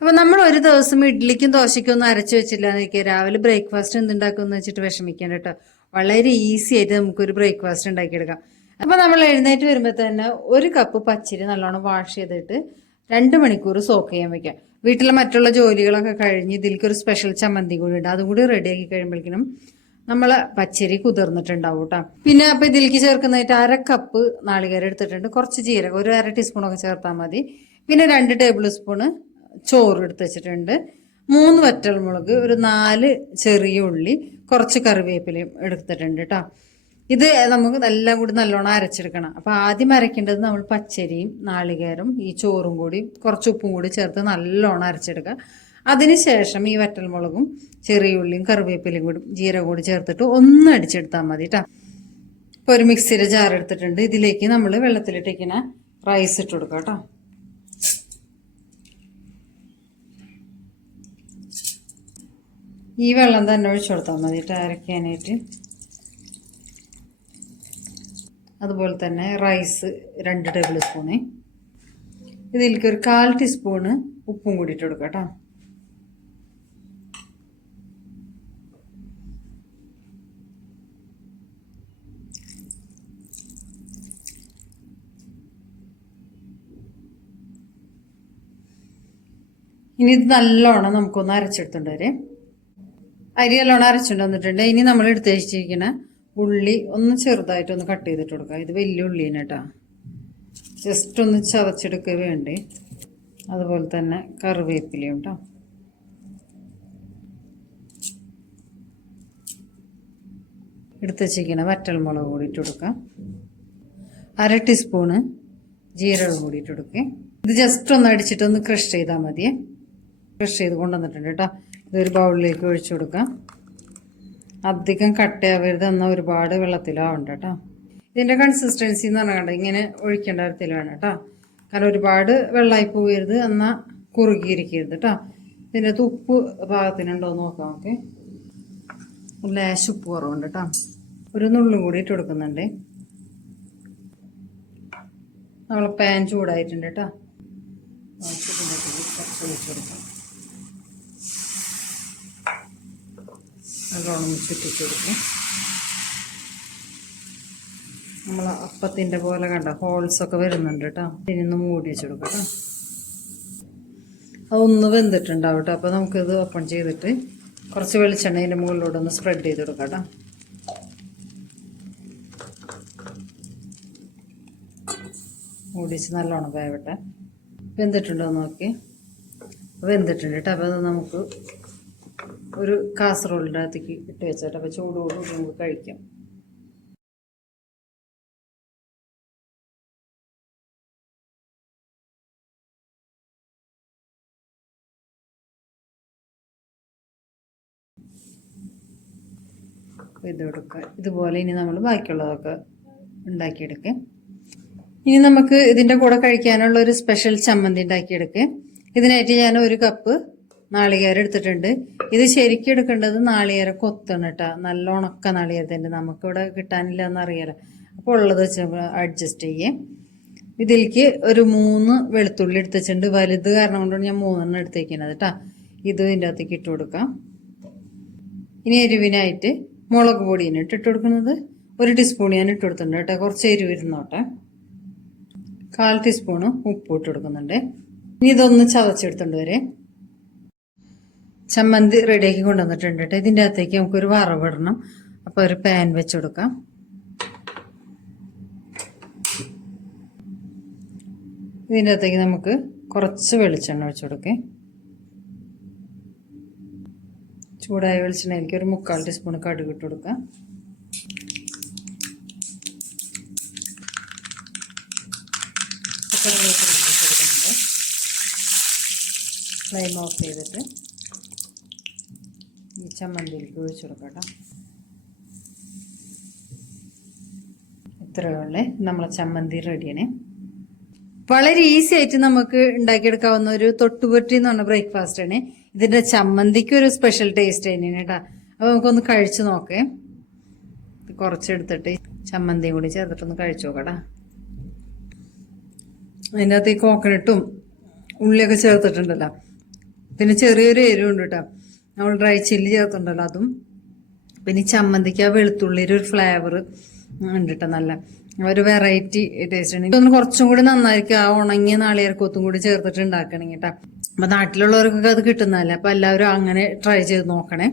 അപ്പൊ നമ്മൾ ഒരു ദിവസം ഇഡ്ഡലിക്കും ദോശയ്ക്കും ഒന്നും അരച്ചു വെച്ചില്ല എന്നൊക്കെ രാവിലെ ബ്രേക്ക്ഫാസ്റ്റ് എന്തുണ്ടാക്കുമെന്ന് വെച്ചിട്ട് വിഷമിക്കേണ്ട കേട്ടോ. വളരെ ഈസി ആയിട്ട് നമുക്കൊരു ബ്രേക്ക്ഫാസ്റ്റ് ഉണ്ടാക്കിയെടുക്കാം. അപ്പൊ നമ്മൾ എഴുന്നേറ്റ് വരുമ്പോൾ തന്നെ ഒരു കപ്പ് പച്ചരി നല്ലോണം വാഷ് ചെയ്തിട്ട് 2 മണിക്കൂർ സോക്ക് ചെയ്യാൻ വെക്കാം. വീട്ടിലെ മറ്റുള്ള ജോലികളൊക്കെ കഴിഞ്ഞ് ഇതിലേക്ക് ഒരു സ്പെഷ്യൽ ചമ്മന്തി കൂടി ഉണ്ട്. അതും കൂടി റെഡിയാക്കി കഴിയുമ്പോഴേക്കും നമ്മളെ പച്ചരി കുതിർന്നിട്ടുണ്ടാവും കേട്ടോ. പിന്നെ അപ്പൊ ഇതിലേക്ക് ചേർക്കുന്നതായിട്ട് 1/2 കപ്പ് നാളികേരം എടുത്തിട്ടുണ്ട്. കുറച്ച് ജീരകം ഒരു 1/2 ടീസ്പൂണൊക്കെ ചേർത്താൽ മതി. പിന്നെ 2 ടേബിൾ സ്പൂണ് ചോറ് എടുത്ത് വെച്ചിട്ടുണ്ട്. 3 വറ്റൽമുളക്, ഒരു 4 ചെറിയ ഉള്ളി, കുറച്ച് കറിവേപ്പിലയും എടുത്തിട്ടുണ്ട് കേട്ടോ. ഇത് നമുക്ക് എല്ലാം കൂടി നല്ലോണം അരച്ചെടുക്കണം. അപ്പൊ ആദ്യം അരയ്ക്കേണ്ടത് നമ്മൾ പച്ചരിയും നാളികേരം ഈ ചോറും കൂടി കുറച്ച് ഉപ്പും കൂടി ചേർത്ത് നല്ലോണം അരച്ചെടുക്കുക. അതിനുശേഷം ഈ വറ്റൽമുളകും ചെറിയ ഉള്ളിയും കറിവേപ്പിലയും കൂടി ജീരകം കൂടി ചേർത്തിട്ട് ഒന്ന് അടിച്ചെടുത്താൽ മതി കേട്ടോ. ഇപ്പൊ ഒരു മിക്സിയുടെ ജാർ എടുത്തിട്ടുണ്ട്. ഇതിലേക്ക് നമ്മൾ വെള്ളത്തിലിട്ടിങ്ങനെ റൈസ് ഇട്ട് കൊടുക്കാം കേട്ടോ. ഈ വെള്ളം തന്നെ ഒഴിച്ചു കൊടുത്താൽ മതി അരയ്ക്കാനായിട്ട്. അതുപോലെ തന്നെ റൈസ് 2 ടേബിൾ സ്പൂണ്. ഇതിലേക്ക് ഒരു 1/4 ടീസ്പൂണ് ഉപ്പും കൂടി ഇട്ട് കൊടുക്കാം കേട്ടോ. ഇനി ഇത് നല്ലോണം നമുക്കൊന്ന് അരച്ചെടുത്തോണ്ട് വരെ. അരി നല്ലോണം അരച്ചുകൊണ്ട് വന്നിട്ടുണ്ട്. ഇനി നമ്മൾ എടുത്ത് വെച്ചിരിക്കുന്ന ഉള്ളി ഒന്ന് ചെറുതായിട്ടൊന്ന് കട്ട് ചെയ്തിട്ട് കൊടുക്കുക. ഇത് വലിയ ഉള്ളിന് കേട്ടോ. ജസ്റ്റ് ഒന്ന് ചതച്ചെടുക്കുക വേണ്ടേ. അതുപോലെ തന്നെ കറിവേപ്പിലയും കേട്ടോ. എടുത്ത് വെച്ചിരിക്കുന്ന വറ്റൽമുളക് കൂടി ഇട്ട് കൊടുക്കാം. 1/2 ടീസ്പൂണ് ജീരകം കൂടി ഇട്ട് കൊടുക്കുക. ഇത് ജസ്റ്റ് ഒന്ന് അടിച്ചിട്ടൊന്ന് ക്രഷ് ചെയ്താൽ മതിയേ. ക്രഷ് ചെയ്ത് കൊണ്ടുവന്നിട്ടുണ്ട് കേട്ടോ. ഇതൊരു ബൗളിലേക്ക് ഒഴിച്ചു കൊടുക്കാം. അധികം കട്ടയാവരുത്, എന്നാൽ ഒരുപാട് വെള്ളത്തിലാവണ്ട കേട്ടോ. ഇതിൻ്റെ കൺസിസ്റ്റൻസി എന്ന് പറഞ്ഞാൽ ഇങ്ങനെ ഒഴിക്കേണ്ട കാര്യത്തിൽ വേണം കേട്ടോ. കാരണം ഒരുപാട് വെള്ളമായി പോകരുത്, എന്നാൽ കുറുകിയിരിക്കരുത് കേട്ടോ. ഇതിൻ്റെ ഉപ്പ് പാകത്തിനുണ്ടോ എന്ന് നോക്കാം. ഓക്കെ, ലേശം ഉപ്പ് കുറവുണ്ട് കേട്ടോ. ഒരു നുള്ളും കൂടി ഇട്ട് കൊടുക്കുന്നുണ്ട്. നമ്മൾ പാൻ ചൂടായിട്ടുണ്ട് കേട്ടോ. കുറച്ച് ഒഴിച്ച് കൊടുക്കാം. നല്ലോണം ചുറ്റിച്ച് കൊടുക്കും. നമ്മൾ അപ്പത്തിൻ്റെ പോലെ കണ്ട ഹോൾസൊക്കെ വരുന്നുണ്ട് കേട്ടോ. ഇതിനൊന്ന് മൂടി വെച്ച് കൊടുക്കാം കേട്ടോ. അതൊന്ന് വെന്തിട്ടുണ്ടാവും കേട്ടോ. അപ്പോൾ നമുക്കിത് ഓപ്പൺ ചെയ്തിട്ട് കുറച്ച് വെളിച്ചെണ്ണ ഇതിൻ്റെ മുകളിലൂടെ ഒന്ന് സ്പ്രെഡ് ചെയ്ത് കൊടുക്കാം കേട്ടോ. മൂടി വെച്ച് നല്ലോണം വേവട്ടെ. വെന്തിട്ടുണ്ടോ നോക്കി. വെന്തിട്ടുണ്ട് കേട്ടോ. അപ്പോൾ അത് നമുക്ക് ഒരു കാസറോളിൻ്റെ അകത്തേക്ക് ഇട്ട് വെച്ചിട്ട് അപ്പോൾ ചൂടോട് നമുക്ക് കഴിക്കാം. ഇതെടുക്കുക. ഇതുപോലെ ഇനി നമ്മൾ ബാക്കിയുള്ളതൊക്കെ ഉണ്ടാക്കിയെടുക്കുക. ഇനി നമുക്ക് ഇതിൻ്റെ കൂടെ കഴിക്കാനുള്ള ഒരു സ്പെഷ്യൽ ചമ്മന്തി ഉണ്ടാക്കിയെടുക്കുക. ഇതിനായിട്ട് ഞാൻ 1 കപ്പ് നാളികേരം എടുത്തിട്ടുണ്ട്. ഇത് ശരിക്കും എടുക്കേണ്ടത് നാളികേരം കൊത്തണം കേട്ടോ. നല്ല ഉണക്ക നാളികേരത്തിൻ്റെ നമുക്കിവിടെ കിട്ടാനില്ല എന്നറിയാലോ. അപ്പോൾ ഉള്ളത് വെച്ച് അഡ്ജസ്റ്റ് ചെയ്യേ. ഇതിലേക്ക് ഒരു 3 വെളുത്തുള്ളി എടുത്ത് വെച്ചിട്ടുണ്ട്. വലുത് കാരണം കൊണ്ടാണ് ഞാൻ 3 എടുത്തേക്കുന്നത് കേട്ടോ. ഇത് ഇതിൻ്റെ അകത്തേക്ക് ഇട്ട് കൊടുക്കാം. ഇനി എരിവിനായിട്ട് മുളക് പൊടിയാണ് ഇട്ട് കൊടുക്കുന്നത്. 1 ടീസ്പൂൺ ഞാൻ ഇട്ട് കൊടുത്തിട്ടുണ്ട് കേട്ടോ. കുറച്ച് എരിവ് ഇരുന്നോട്ടെ. 1/4 ടീസ്പൂണ് ഉപ്പ് ഇട്ട് കൊടുക്കുന്നുണ്ട്. ഇനി ഇതൊന്ന് ചതച്ചെടുത്തോണ്ട് വരെ. ചമ്മന്തി റെഡിയാക്കി കൊണ്ടുവന്നിട്ടുണ്ട് കേട്ടോ. ഇതിൻ്റെ അകത്തേക്ക് നമുക്കൊരു വറവിടണം. അപ്പോൾ ഒരു പാൻ വെച്ച് കൊടുക്കാം. ഇതിൻ്റെ അകത്തേക്ക് നമുക്ക് കുറച്ച് വെളിച്ചെണ്ണ ഒഴിച്ച് കൊടുക്കാം. ചൂടായ വെളിച്ചെണ്ണയിലേക്ക് ഒരു 3/4 ടീസ്പൂൺ കടുക് ഇട്ട് കൊടുക്കാം. ഫ്ലെയിം ഓഫ് ചെയ്തിട്ട് ഈ ചമ്മന്തിയിലേക്ക് ഒഴിച്ചു കൊടുക്കാം കേട്ടോ. ഇത്രയുള്ള നമ്മളെ ചമ്മന്തി റെഡിയാണ്. വളരെ ഈസി ആയിട്ട് നമുക്ക് ഉണ്ടാക്കിയെടുക്കാവുന്ന ഒരു തൊട്ടുപൊറ്റി എന്ന് പറഞ്ഞ ബ്രേക്ക്ഫാസ്റ്റ് ആണ്. ഇതിന്റെ ചമ്മന്തിക്ക് ഒരു സ്പെഷ്യൽ ടേസ്റ്റ് തന്നെയാണ് കേട്ടോ. അപ്പൊ നമുക്കൊന്ന് കഴിച്ചു നോക്കേ. കുറച്ചെടുത്തിട്ട് ചമ്മന്തിയും കൂടി ചേർത്തിട്ടൊന്ന് കഴിച്ചു നോക്കട്ടാ. അതിൻ്റെ അകത്ത് ഈ കോക്കനട്ടും ഉള്ളിയൊക്കെ ചേർത്തിട്ടുണ്ടല്ലോ. പിന്നെ ചെറിയൊരു എരിവുണ്ട് കേട്ടോ, നമ്മൾ ഡ്രൈ ചില്ലി ചേർത്തുണ്ടല്ലോ അതും. പിന്നെ ഈ ചമ്മന്തിക്ക് ആ വെളുത്തുള്ളിയുടെ ഒരു ഫ്ലേവർ ഉണ്ട് കേട്ടോ, നല്ല ഒരു വെറൈറ്റി ടേസ്റ്റ് ഉണ്ട്. ഇതൊന്ന് കുറച്ചും കൂടി നന്നായിരിക്കും ആ ഉണങ്ങിയ നാളികേരക്കൊത്തും കൂടി ചേർത്തിട്ട് ഉണ്ടാക്കണമെങ്കിൽ കേട്ടോ. അപ്പൊ നാട്ടിലുള്ളവർക്കൊക്കെ അത് കിട്ടുന്നതല്ലേ, അപ്പൊ എല്ലാവരും അങ്ങനെ ട്രൈ ചെയ്ത് നോക്കണേ.